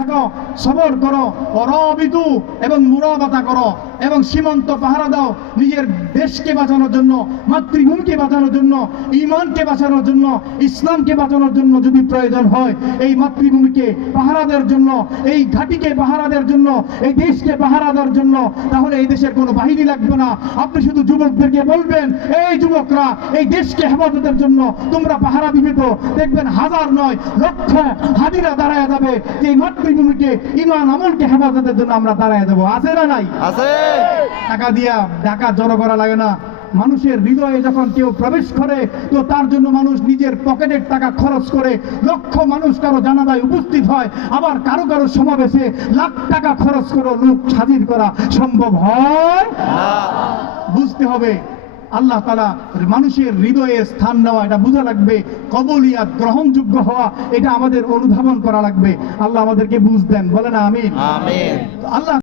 থাকো, সবর করো, অরাবিতু এবং মুরাবাতা করো এবং সীমান্ত পাহারা দাও নিজের দেশকে বাঁচানোর জন্য, মাতৃভূমিকে বাঁচানোর জন্য, ঈমানকে বাঁচানোর জন্য, ইসলামকে বাঁচানোর জন্য। যদি প্রয়োজন হয় এই মাতৃভূমিকে পাহারা দেওয়ার জন্য, এই ঘাঁটিকে পাহারা দেওয়ার জন্য, এই দেশকে পাহারা দেওয়ার জন্য, তাহলে এই দেশের কোনো বাহিনী লাগবে না। আপনি শুধু যুবকদেরকে বলবেন, এই যুবকরা এই দেশকে হেফাজতের জন্য তোমরা পাহারা দিবে, তো দেখবেন হাজার নয় লক্ষ হাজিরা দাঁড়ায় যাবে যে এই মাতৃভূমিকে ঈমান আমলকে হেফাজতের জন্য আমরা দাঁড়ায় যাবো। আছে না নাই? আছে। টাকা দিয়া টাকা জড়ো করা লাগে না। মানুষের হৃদয়ে যখন কেউ প্রবেশ করে তো তার জন্য মানুষ নিজের পকেটের টাকা খরচ করে, লক্ষ মানুষ কারো জানাজায় উপস্থিত হয়, আবার কারো কারো সমাবেশে লাখ টাকা খরচ করে লোক হাজির করা সম্ভব হয় না। বুঝতে হবে আল্লাহ তাআলা মানুষের হৃদয়ে স্থান নেওয়া, এটা বোঝা লাগবে। কবুলিয়াত, গ্রহণযোগ্য হওয়া, এটা আমাদের অনুধাবন করা লাগবে। আল্লাহ আমাদেরকে বুঝ দেন, বলেন আমিন। আমিন। আল্লাহ